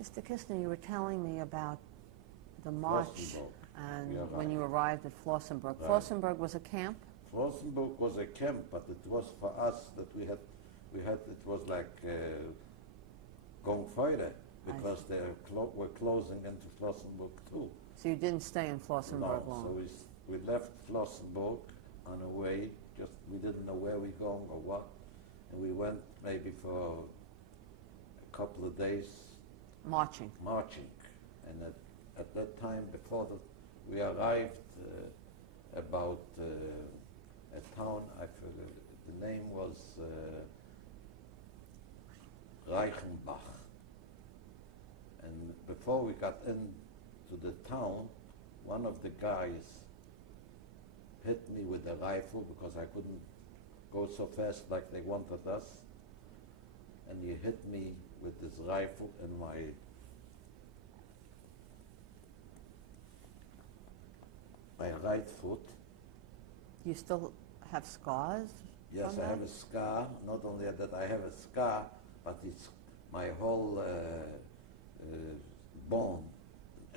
Mr. Kisner, you were telling me about the march and Yeah, when right. you arrived at Flossenburg. Right. Flossenburg was a camp? Flossenburg was a camp, but it was for us that we had, it was like going further because they were closing into Flossenburg too. So you didn't stay in Flossenburg No, long? so we left Flossenburg on a way, just we didn't know where we're going or what, and we went maybe for a couple of days Marching. and at that time, before we arrived about a town, I forget, the name was Reichenbach. And before we got into the town, one of the guys hit me with a rifle because I couldn't go so fast like they wanted us. And he hit me with his rifle in my right foot. You still have scars? Yes, from I that? have a scar. Not only that I have a scar, but it's my whole bone,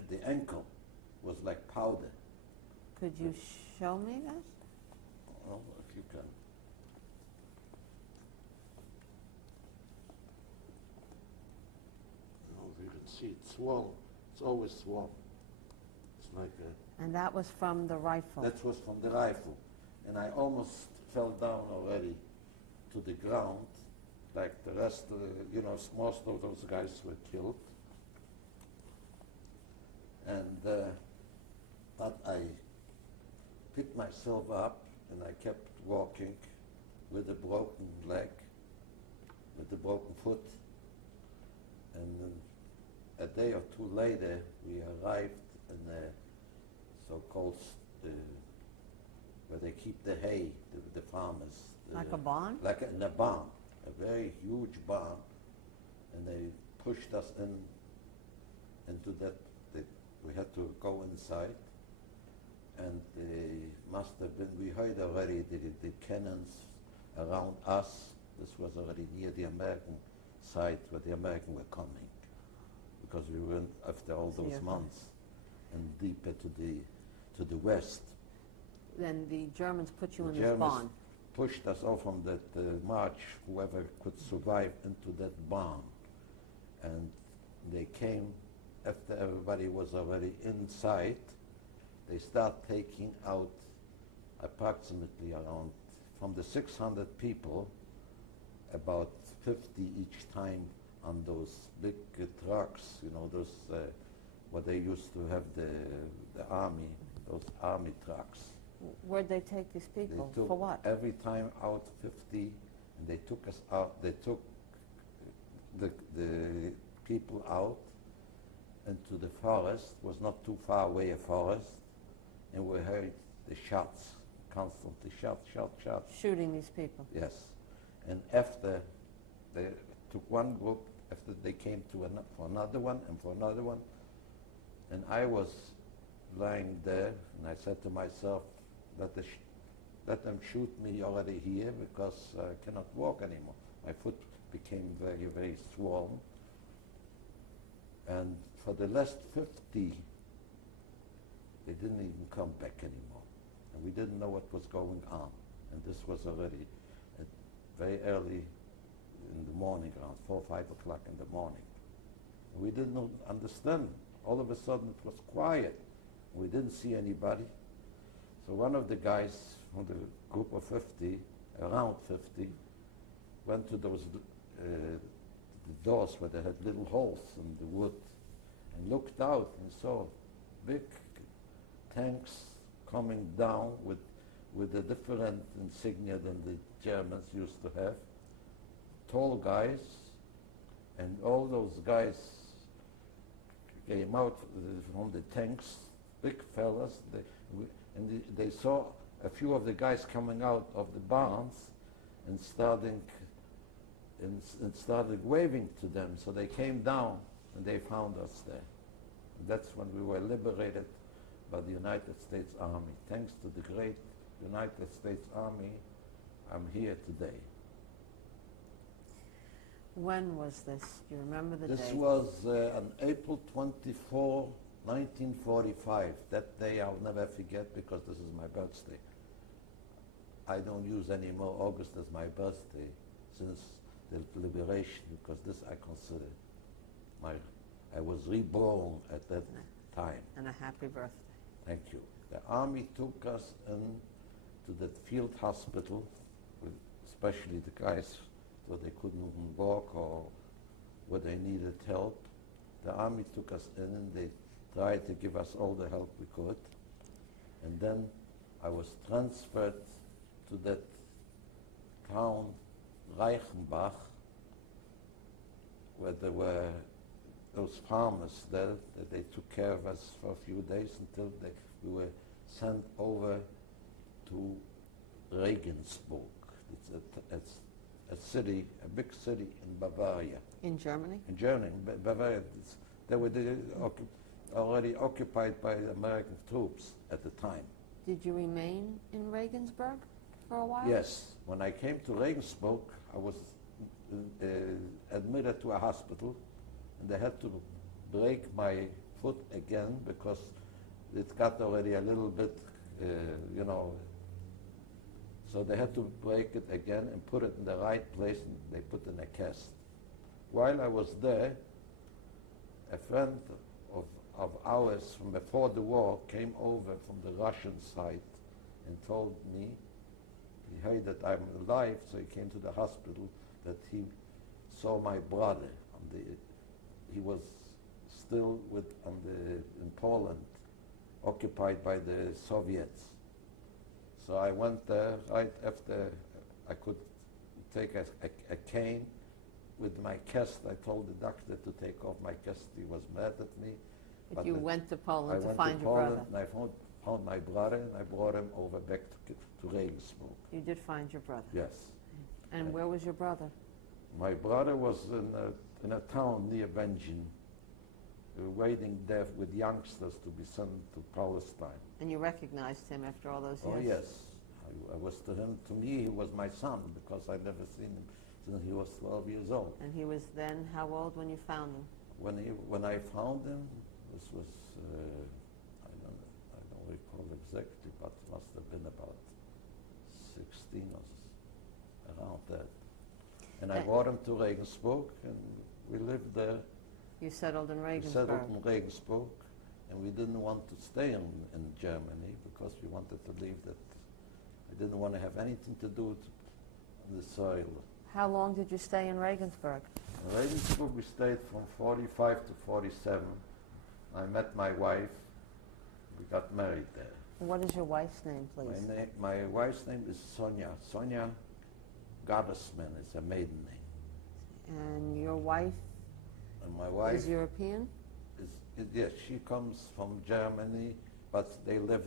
the ankle, was like powder. Could you show me that? Oh, if you can. Oh, if you can see, it's swollen. It's always swollen. It's like a... And that was from the rifle? That was from the rifle. And I almost fell down already to the ground, like the rest of most of those guys were killed. And but I picked myself up and I kept walking with a broken leg, with a broken foot. And then a day or two later, we arrived in a so-called where they keep the hay, the farmers. Like a barn? Like in a barn, a very huge barn. And they pushed us into that. We had to go inside. And they must have been, we heard already the cannons around us. This was already near the American side where the Americans were coming. Because we went after all those months and deeper to the west. Then the Germans put you in The this Germans barn? pushed us off from that march, whoever could survive, into that barn. And they came, after everybody was already inside, they start taking out approximately around, from the 600 people, about 50 each time on those big trucks, those, what they used to have the army, those army trucks. Where'd they take these people? They took For what? every time out 50, and they took us out, they took the people out into the forest. Was not too far away a forest, and we heard the shots, constantly shots. Shooting these people? Yes. And after they took one group, after they came to for another one and for another one, and I was lying there, and I said to myself, let them shoot me already here because I cannot walk anymore. My foot became very, very swollen. And for the last 50, they didn't even come back anymore. And we didn't know what was going on. And this was already very early in the morning, around 4 or 5 o'clock in the morning. And we didn't understand. All of a sudden it was quiet. We didn't see anybody. So one of the guys from the group of 50, around 50, went to those the doors where they had little holes in the wood and looked out and saw big tanks coming down with a different insignia than the Germans used to have. Tall guys, and all those guys came out from the tanks, big fellas, and they saw a few of the guys coming out of the barns and started waving to them. So they came down and they found us there. And that's when we were liberated by the United States Army. Thanks to the great United States Army, I'm here today. When was this? Do you remember the This date? was on April 24, 1945. That day I'll never forget because this is my birthday. I don't use anymore August as my birthday since the liberation because this I consider I was reborn at that time. And a happy birthday. Thank you. The army took us in to the field hospital, especially the guys so they couldn't walk or where they needed help. The army took us in and they tried to give us all the help we could. And then I was transferred to that town, Reichenbach, where there were those farmers there that they took care of us for a few days until we were sent over to Regensburg. It's a city, a big city in Bavaria. In Germany? In Germany, Bavaria. They were already occupied by the American troops at the time. Did you remain in Regensburg for a while? Yes. When I came to Regensburg, I was admitted to a hospital, and they had to break my foot again because it got already a little bit, so they had to break it again and put it in the right place, and they put in a cast. While I was there, a friend of ours from before the war came over from the Russian side and told me, he heard that I'm alive, so he came to the hospital, that he saw my brother. He was still in Poland, occupied by the Soviets. So I went there right after I could take a cane with my cast. I told the doctor to take off my cast. He was mad at me. But you went to Poland to find I went to your Poland brother. and I found my brother and I brought him over back to Regensburg. You did find your brother. Yes. And where was your brother? My brother was in a town near Benjin, waiting there with youngsters to be sent to Palestine. And you recognized him after all those years? Oh yes, I was to me he was my son because I'd never seen him since he was 12 years old. And he was then how old when you found him? When I found him, this was I don't recall exactly, but it must have been about 16 or around that. And I brought him to Regensburg, and we lived there. You settled in We Regensburg? settled in Regensburg, and we didn't want to stay in Germany because we wanted to leave that. We didn't want to have anything to do on the soil. How long did you stay in Regensburg? In Regensburg we stayed from 45 to 47. I met my wife. We got married there. What is your wife's name, please? My wife's name is Sonia. Sonia Gottesman is a maiden name. And your wife And my wife is European? Yes, she comes from Germany, but they live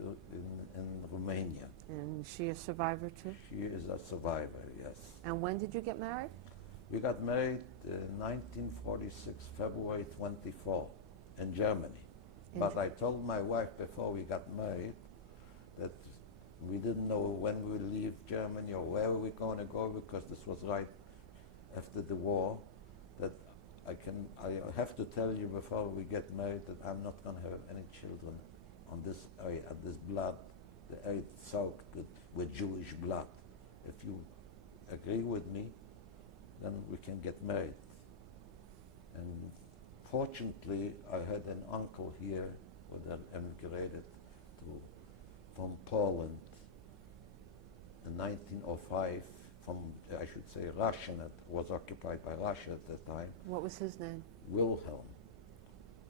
in Romania. And she a survivor too? She is a survivor, yes. And when did you get married? We got married in 1946, February 24, in Germany. But I told my wife before we got married that we didn't know when we would leave Germany or where we were going to go because this was right after the war, that I have to tell you before we get married that I'm not going to have any children on this area, this blood, the area soaked with Jewish blood. If you agree with me, then we can get married. And fortunately, I had an uncle here who had emigrated from Poland in 1905, from, I should say, Russia, that was occupied by Russia at that time. What was his name? Wilhelm.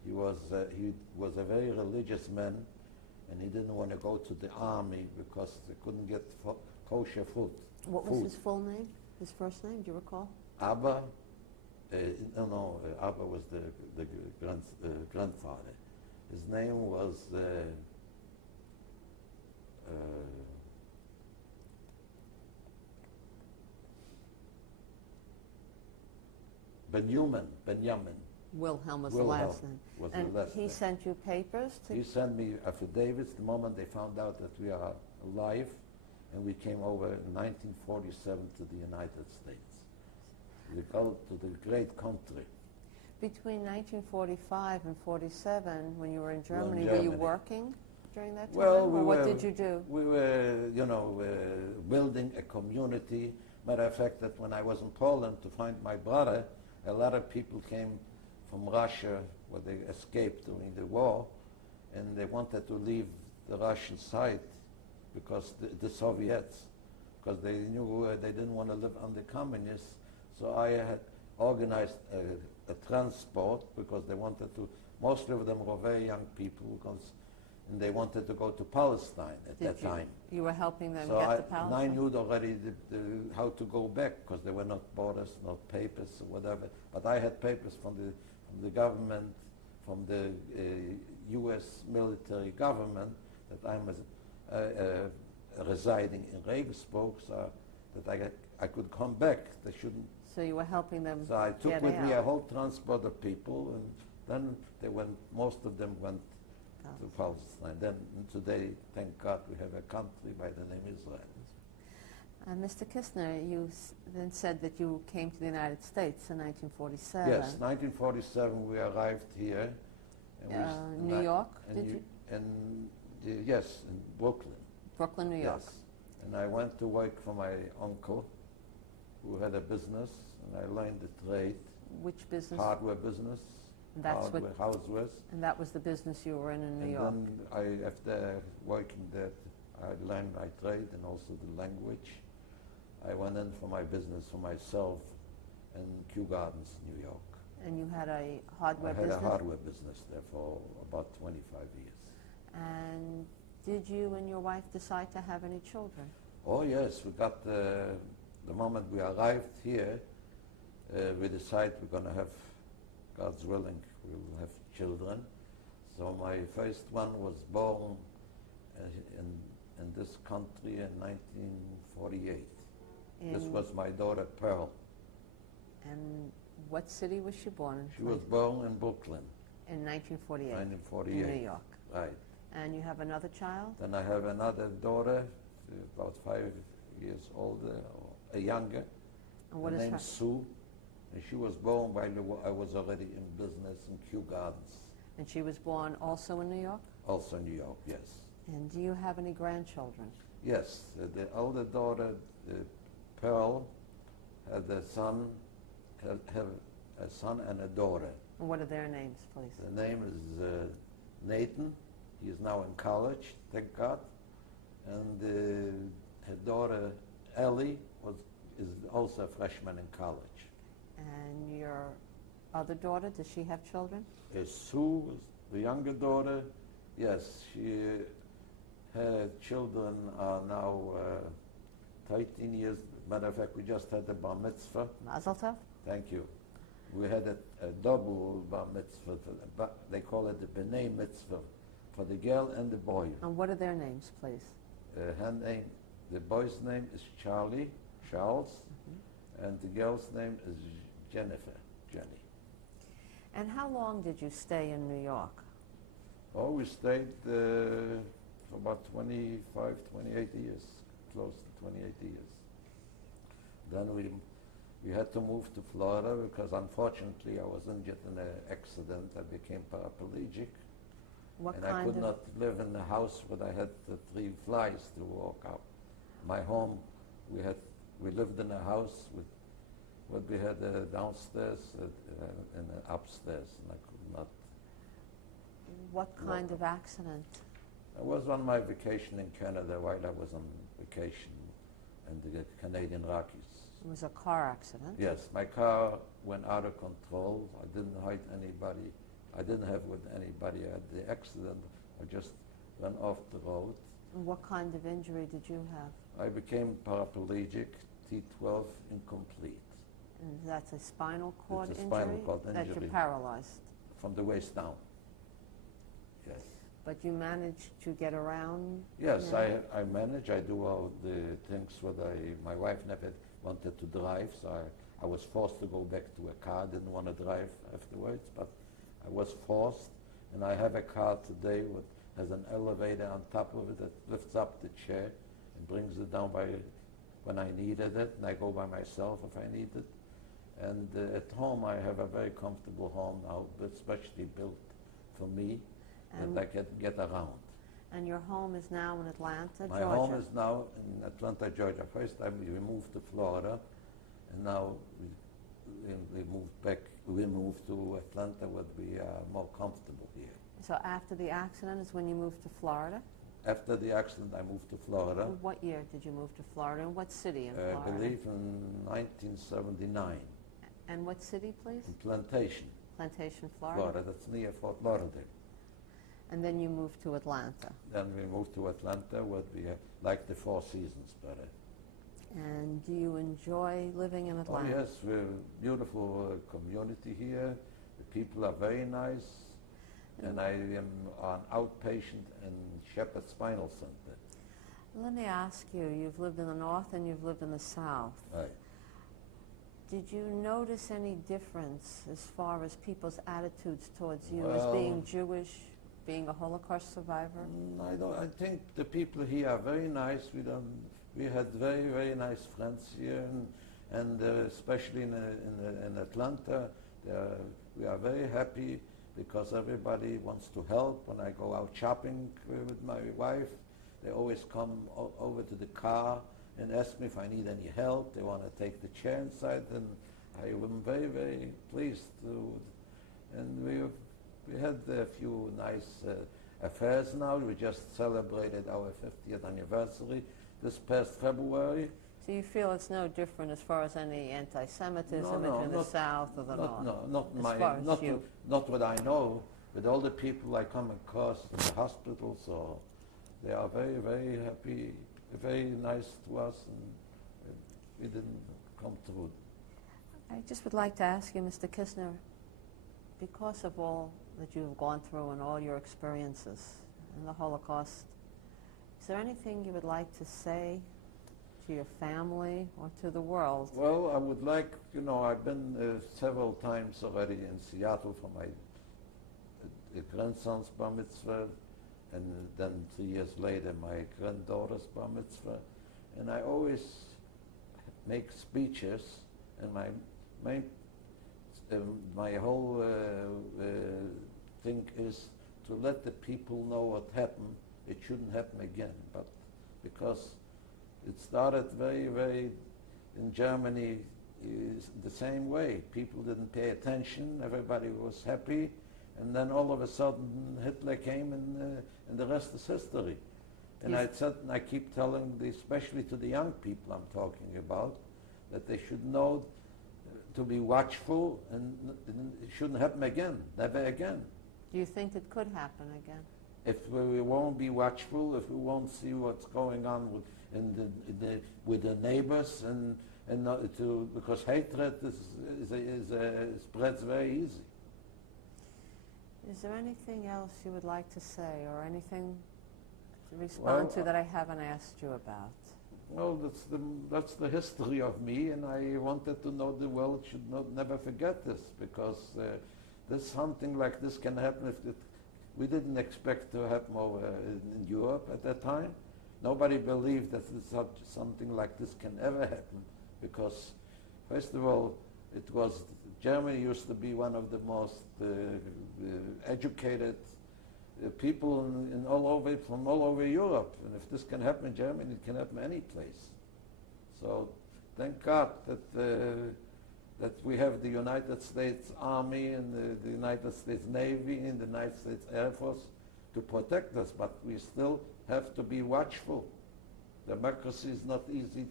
He was a very religious man, and he didn't want to go to the army because they couldn't get kosher food. What was his full name? His first name? Do you recall? Abba, Abba was the grandfather. His name was Benjamin. Wilhelm was Wilhelm the last name. was And the last he name. sent you papers to... He sent me affidavits the moment they found out that we are alive, and we came over in 1947 to the United States. They go to the great country. Between 1945 and 47, when you were in We were in Germany, were you Germany. working during that time? Well, or what did you do? We were, building a community. Matter of fact, that when I was in Poland to find my brother, a lot of people came from Russia, where they escaped during the war, and they wanted to leave the Russian side because the Soviets, because they knew they didn't want to live under communists. So I had organized a transport because they wanted to. Most of them were very young people, and they wanted to go to Palestine at that time. You were helping them So get to and I Palestine? knew already how to go back because there were not borders, not papers or whatever. But I had papers from the government, from the U.S. military government, that I was residing in Regensburg, so that I could come back. They shouldn't. So you were helping them So I took get with me a out. whole transport of people, and then they went. Most of them went to Palestine. Then today, thank God, we have a country by the name Israel. Mr. Kisner, you then said that you came to the United States in 1947. Yes, 1947 we arrived here. New York, did you? Yes, in Brooklyn. Brooklyn, New York. Yes. And I went to work for my uncle, who had a business, and I learned the trade. Which business? Hardware business. That's hardware, housewares. And that was the business you were in New York. And then after working there, I learned my trade and also the language. I went in for my business for myself in Kew Gardens, New York. And you had a hardware I had business? a hardware business there for about 25 years. And did you and your wife decide to have any children? Oh yes, we got the moment we arrived here, we decided we're going to have, God's willing, we'll have children. So my first one was born in this country in 1948. This was my daughter Pearl. And what city was she born in? She was born in Brooklyn. In 1948? 1948. In New York. Right. And you have another child? Then I have another daughter, about 5 years older, or younger. And what Her is name's her? Sue. And she was born while I was already in business in Kew Gardens. And she was born also in New York? Also in New York, yes. And do you have any grandchildren? Yes, the older daughter, Pearl, had a son, have a son and a daughter. And what are their names, please? The name is Nathan. He is now in college, thank God. And her daughter Ellie is also a freshman in college. And your other daughter, does she have children? Sue is the younger daughter. Yes, her children are now 13 years. Matter of fact, we just had a bar mitzvah. Mazel tov. Thank you. We had a double bar mitzvah. They call it the B'nai mitzvah for the girl and the boy. And what are their names, please? Her name, the boy's name is Charles, and the girl's name is Jenny. And how long did you stay in New York? Oh, we stayed for about 25, 28 years, close to 28 years. Then we had to move to Florida because unfortunately I was injured in an accident. I became paraplegic. What I kind could of not live in the house where I had the 3 flies to walk out. My home, we lived in a house with what we had downstairs and upstairs, and I could not. What kind of accident? I was on my vacation in Canada while I was on vacation in the Canadian Rockies. It was a car accident? Yes, my car went out of control. I didn't hit anybody. I didn't have with anybody at the accident. I just went off the road. And what kind of injury did you have? I became paraplegic, T12 incomplete. And that's a spinal cord It's a injury? spinal cord That injury. you're paralyzed? From the waist down. Yes. But you managed to get around? Yes, Yeah. I manage. I do all the things my wife never wanted to drive, so I was forced to go back to a car. I didn't want to drive afterwards, but I was forced. And I have a car today that has an elevator on top of it that lifts up the chair and brings it down when I needed it, and I go by myself if I need it. And at home, I have a very comfortable home now, especially built for me, And- that I can get around. And your home is now in Atlanta, My Georgia. home is now in Atlanta, Georgia. First time we moved to Florida, and now we moved back. We moved to Atlanta, where we are more comfortable here. So after the accident is when you moved to Florida? After the accident, I moved to Florida. What year did you move to Florida, and what city in I Florida? believe in 1979, And what city, please? in Plantation, Plantation, Florida. Florida. That's near Fort Lauderdale. And then you moved to Atlanta. Then we moved to Atlanta, where we like the Four Seasons better. And do you enjoy living in Oh Atlanta? yes, we're a beautiful community here. The people are very nice, and I am an outpatient in Shepherd Spinal Center. Let me ask you, you've lived in the north and you've lived in the south. Right. Did you notice any difference as far as people's attitudes towards you as Well- being Jewish, being a Holocaust survivor? I don't. I think the people here are very nice. We had very, very nice friends here, and especially in Atlanta, we are very happy because everybody wants to help. When I go out shopping with my wife, they always come over to the car and ask me if I need any help. They want to take the chair inside, and I am very, very pleased to. And we had a few nice affairs now. We just celebrated our 50th anniversary this past February. So you feel it's no different as far as any anti-Semitism No, between the not- south or the north? Not as my, far as not, you. not what I know, but all the people I come across in the hospital, so they are very, very happy, very nice to us, and we didn't come through. I just would like to ask you, Mr. Kisner, because of all that you've gone through and all your experiences in the Holocaust, is there anything you would like to say to your family or to the world? Well, I would like, I've been several times already in Seattle for my grandson's bar mitzvah, and then 3 years later my granddaughter's bar mitzvah, and I always make speeches, and my whole thing is to let the people know what happened. It shouldn't happen again, but because it started very, very, in Germany, is the same way. People didn't pay attention, everybody was happy, and then all of a sudden Hitler came, and the rest is history. And I keep telling, especially to the young people I'm talking about, that they should know to be watchful, and it shouldn't happen again, never again. Do you think it could happen again? If we won't be watchful, if we won't see what's going on with the neighbors, and because hatred spreads very easy. Is there anything else you would like to say, or anything to respond to that I haven't asked you about? Well, that's the history of me, and I wanted to know the world should never forget this, because something like this can happen. We didn't expect to happen over in Europe at that time. Nobody believed that something like this can ever happen, because first of all, Germany used to be one of the most educated people from all over Europe, and if this can happen in Germany, it can happen any place. So thank God that we have the United States Army and the United States Navy and the United States Air Force to protect us, but we still have to be watchful. Democracy is not easy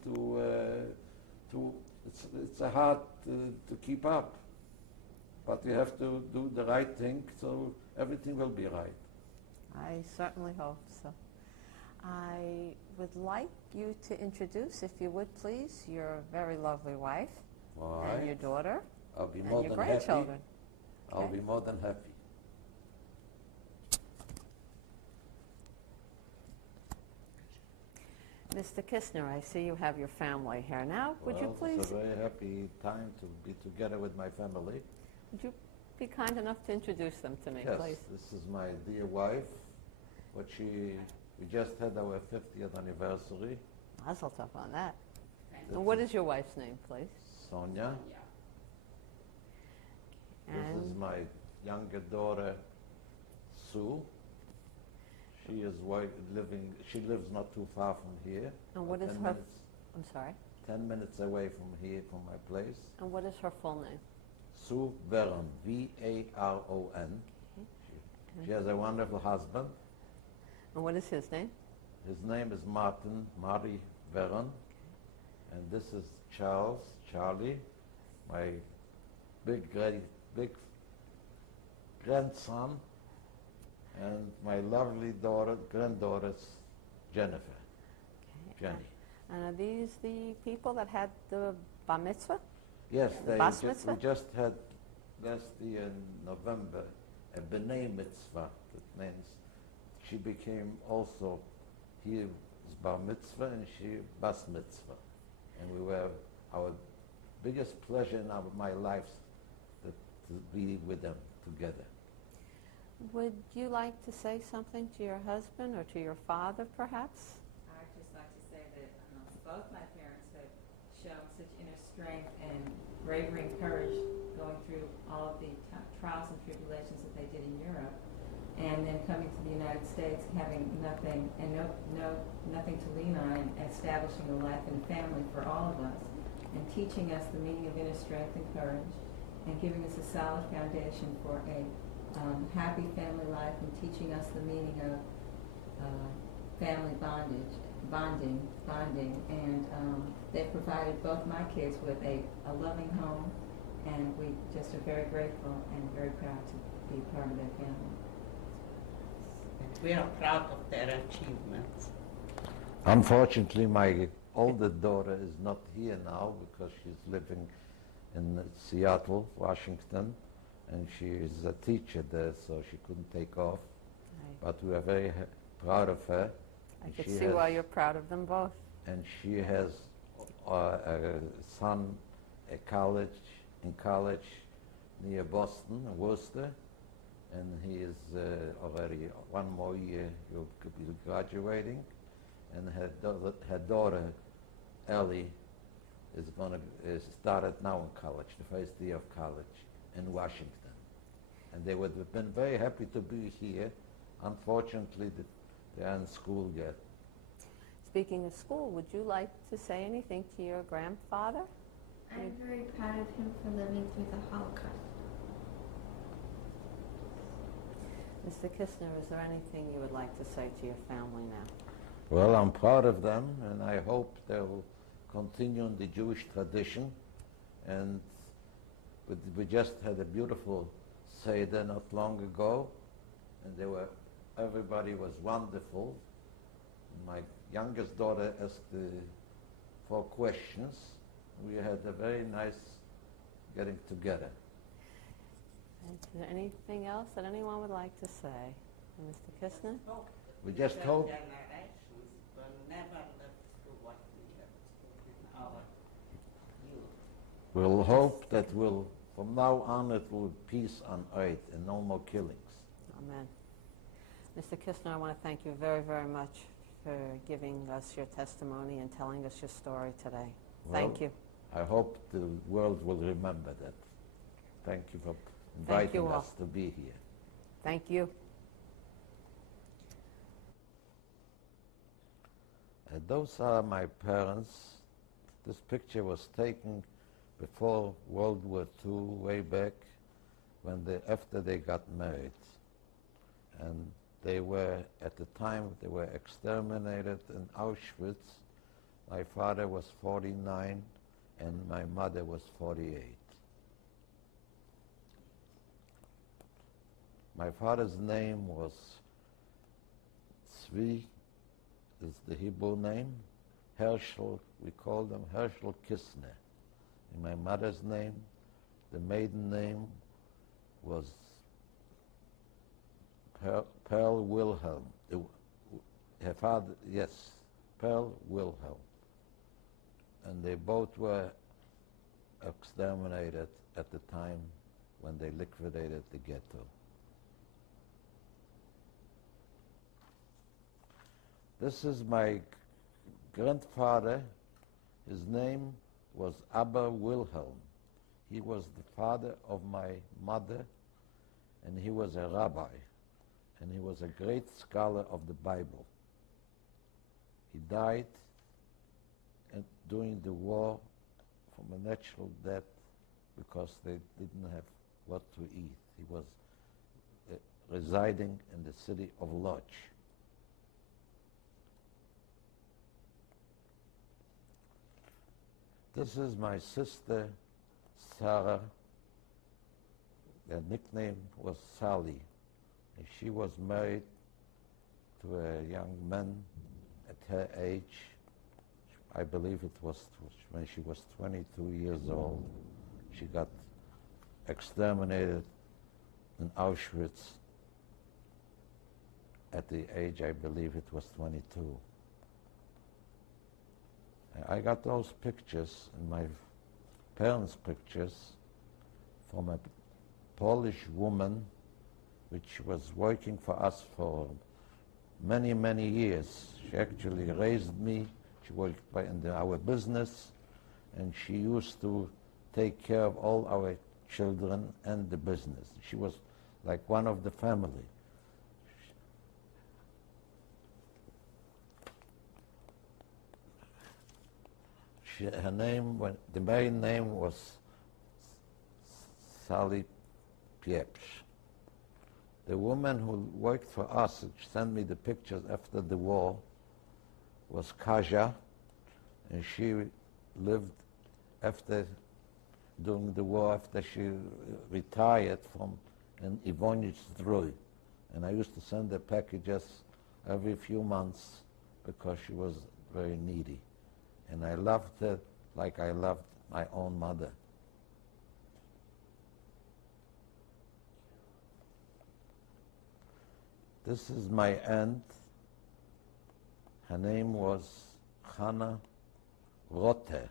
it's hard to keep up, but we have to do the right thing, so everything will be right. I certainly hope so. I would like you to introduce, if you would please, your very lovely wife All and right. your daughter I'll be and more your than happy. grandchildren. I'll Okay. be more than happy. Mr. Kisner, I see you have your family here now. Would you It's please, a very happy time to be together with my family. would you be kind enough to introduce them to me, Yes, please? this is my dear wife. We just had our 50th anniversary. Mazel tov on that. And what is your wife's name, please? Sonia. This is my younger daughter, Sue. She is she lives not too far from here. And what is 10 her, minutes, I'm sorry, 10 minutes away from here, from my place. and what is her full name? Sue Veron, V-A-R-O-N. She has a wonderful husband. And what is his name? His name is Marty Veron. And this is Charlie, my big grandson, and my lovely granddaughter, Jennifer. Okay. Jenny. And are these the people that had the bar mitzvah? Yes, Bas mitzvah? we just had last year in November a B'nai mitzvah. That means she became also, he was bar mitzvah and she bas mitzvah. And we were, our biggest pleasure in my life to be with them together. Would you like to say something to your husband or to your father, perhaps? I'd just like to say that both my parents have shown such inner strength and bravery and courage going through all of the trials and tribulations that they did in Europe, and then coming to the United States, having nothing and nothing to lean on, and establishing a life and family for all of us, and teaching us the meaning of inner strength and courage, and giving us a solid foundation for a happy family life, and teaching us the meaning of family bonding, and they've provided both my kids with a loving home, and we just are very grateful and very proud to be part of their family. We are proud of their achievements. Unfortunately, my older daughter is not here now because she's living in Seattle, Washington, and she is a teacher there, so she couldn't take off. Right. But we are very proud of her. I And could she see has- why you're proud of them both. And she has a son in college near Boston, Worcester, and he is already one more year he'll be graduating, and her daughter Ellie is going to started now in college, the first year of college in Washington, and they would have been very happy to be here. Unfortunately, they are in school yet. Speaking of school, would you like to say anything to your grandfather? I'm very proud of him for living through the Holocaust. Mr. Kisner, is there anything you would like to say to your family now? Well, I'm proud of them, and I hope they'll continue in the Jewish tradition. And we just had a beautiful Seder not long ago, and everybody was wonderful. My youngest daughter asked 4 questions. We had a very nice getting together. Is there anything else that anyone would like to say? Mr. Kisner? We just Future hope generations will never live through what we have in our youth. we'll hope that from now on it will be peace on earth and no more killings. Amen. Mr. Kisner, I want to thank you very, very much for giving us your testimony and telling us your story today. Thank you. I hope the world will remember that. Thank you for Thank you inviting all. us to be here. Thank you. Those are my parents. This picture was taken before World War II, way back, after they got married. And they were, at the time, they were exterminated in Auschwitz. My father was 49 and my mother was 48. My father's name was Tzvi, is the Hebrew name. Herschel, we call them Herschel Kisner. And my mother's name, the maiden name, was Pearl Wilhelm. Her father, yes, Pearl Wilhelm. And they both were exterminated at the time when they liquidated the ghetto. This is my grandfather. His name was Abba Wilhelm. He was the father of my mother, and he was a rabbi, and he was a great scholar of the Bible. He died during the war from a natural death because they didn't have what to eat. He was residing in the city of Lodz. This is my sister, Sarah. Their nickname was Sally. And she was married to a young man at her age. I believe it was when she was 22 years old. She got exterminated in Auschwitz at the age, I believe it was 22. I got those pictures, and my parents' pictures, from a Polish woman which was working for us for many, many years. She actually raised me. She worked in our business, and she used to take care of all our children and the business. She was like one of the family. Her name, the married name was Sally Piepsz. The woman who worked for us, and sent me the pictures after the war, was Kasia, and she lived during the war, after she retired from in Ivonic Zdrój. And I used to send her packages every few months because she was very needy. And I loved her like I loved my own mother. This is my aunt. Her name was Hannah Rotter,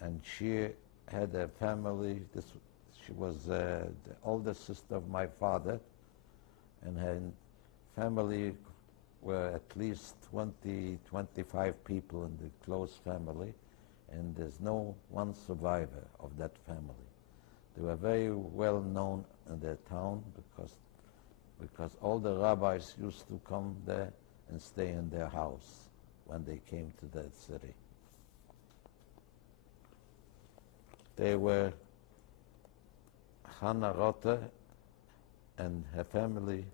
and she had a family. She was the older sister of my father, and her family were at least 20, 25 people in the close family, and there's no one survivor of that family. They were very well known in their town because all the rabbis used to come there and stay in their house when they came to that city. They were Hannah Rotter, and her family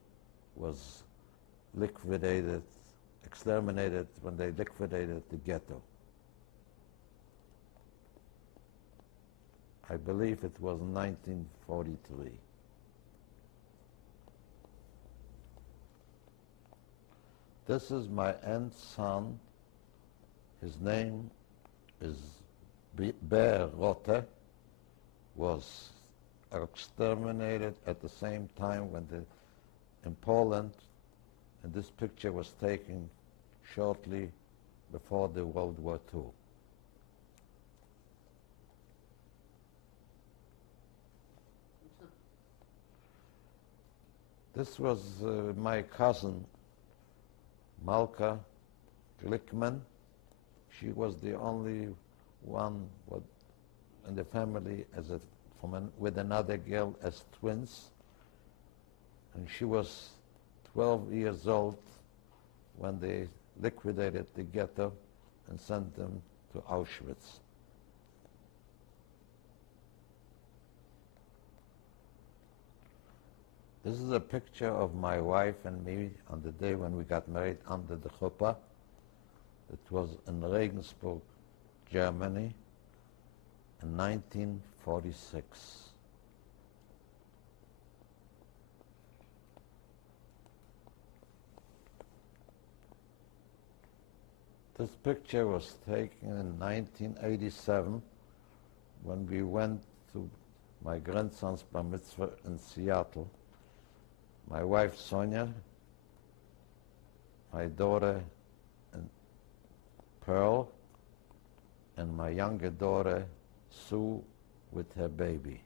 was liquidated, exterminated when they liquidated the ghetto. I believe it was 1943. This is my aunt's son. His name is Bear Rotter. Was exterminated at the same time in Poland, and this picture was taken shortly before the World War II. This was my cousin, Malka Glickman. She was the only one in the family with another girl as twins, and she was 12 years old when they liquidated the ghetto and sent them to Auschwitz. This is a picture of my wife and me on the day when we got married under the chuppah. It was in Regensburg, Germany, in 1946. This picture was taken in 1987 when we went to my grandson's bar mitzvah in Seattle. My wife Sonia, my daughter Pearl, and my younger daughter Sue with her baby.